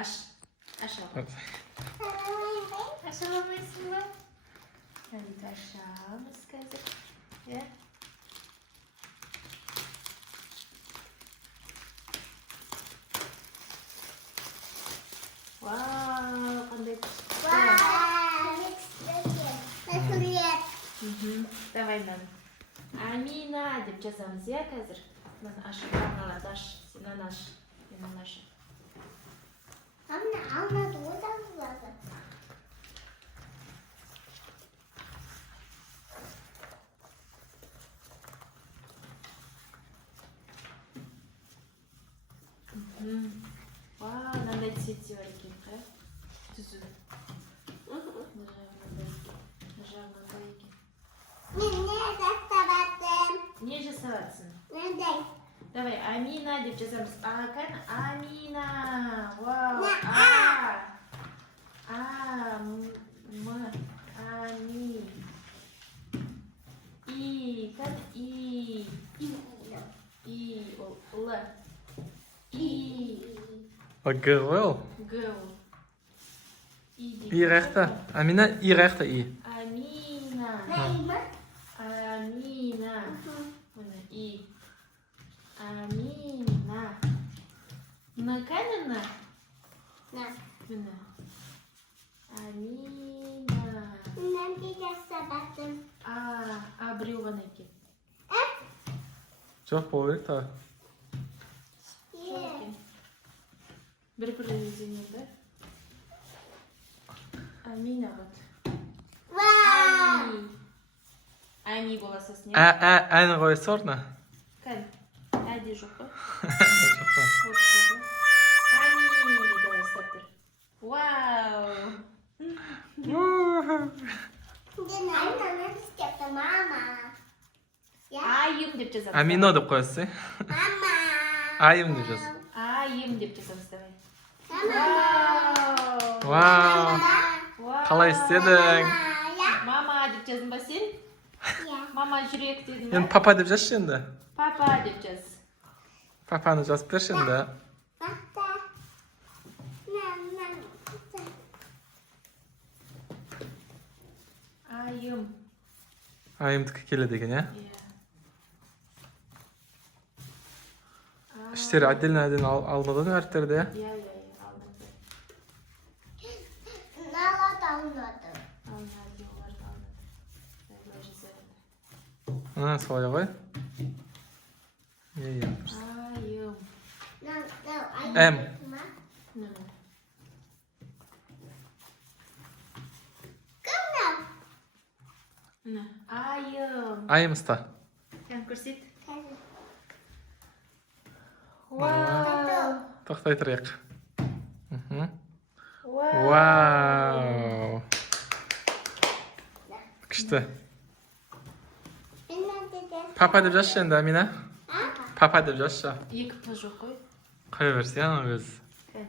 aç. Aşağı. Aşağılamayısın mı? Hadi aşağımız kızım. Ya. Wow, қандай Давай мынаны. Амина деп жазамыз, иә, қазір. Мынаны ашып, мыналарды аш. Сен мынаны аш. Мен мынаны аш. Алмады одан болады. Вау, мынандай цветі бар екен, қара. Түзу. Жағынан екен. Мен не жасаватым? Не жасаватсың? Мындай. Давай, Амина деп жазамыз. Акан Амина. Вау. Ами. И, кан и. И, ол, л. И. G ғой ол. Г ол. I rechte. Amina, I rechte I. Амина. Амина. Мына и. Амина. Мына кәні мына? Мына. Амина. Мен де жасаватым. Біреу ғана екен. Жоқ болу керек та. Бір-бір өзіңеді. Амина вот. Ами бола сосын. Әні қой сорна. Кән? Әде жоқ қой? Жоқ па. Ами, давай ұстап тұр. Вау! Ананы істепті, мама. Айым деп жазамыз. Амино деп қойсыз. Мама. Айым деп жаз. Айым деп жазамыз, давай. Вау! Қалай істедің? Мама деп жаздың ба сен? Мама жүрек дедің ба? Енді папа деп жазшы енді. Папа деп жаз. Папаны жазып берші енді. Айым. Айымдікі келеді екен, иә? Іштері отдельно алынады әріптерді, иә? Иә, алынады. Алынады. Алынады, оларды алынады. Былай жасайды. Солай ғой. Айым. Айым. Айым. Айым ұста. Кән көрсет. Вау. Тоқтай тұрайық. Вау. Вау. Күшті. Папа деп жазшы енді, Амина. Папа деп жазшы. Екі па жоқ қой. Қоя берсе, ана өз. Кән,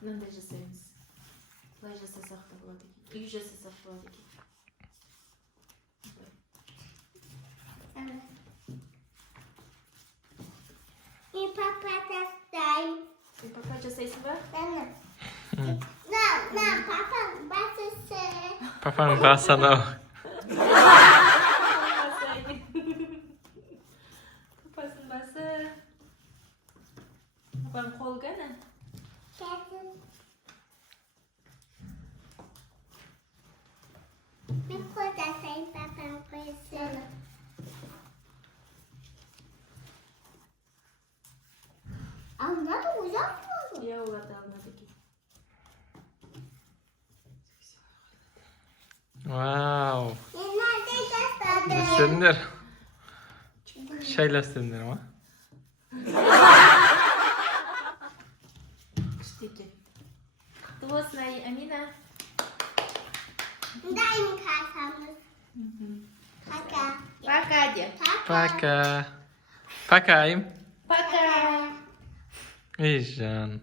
мынандай жасаймыз. Былай жасасақ та болады екен. Үй жасасақ болады екен. Мен папа жасайм. Сен папа жасайсың ба? Папаның басысы. Папаның басы анау. Папасының басы. Папаның қолы кәні? Мен қол жасайм, папаның қойсы. Алынады, ұзақ болды. Иә, оларды алынады екен. Вау. Мен нәрде жасадым. Не істедіңдер? Шайлап істедіңдер ма? Күшті екен. Құтты болсын, Амина. Дайын қасамыз. Пока. Пока де. Пока. Пока, Айым. Пока. Ей, жан.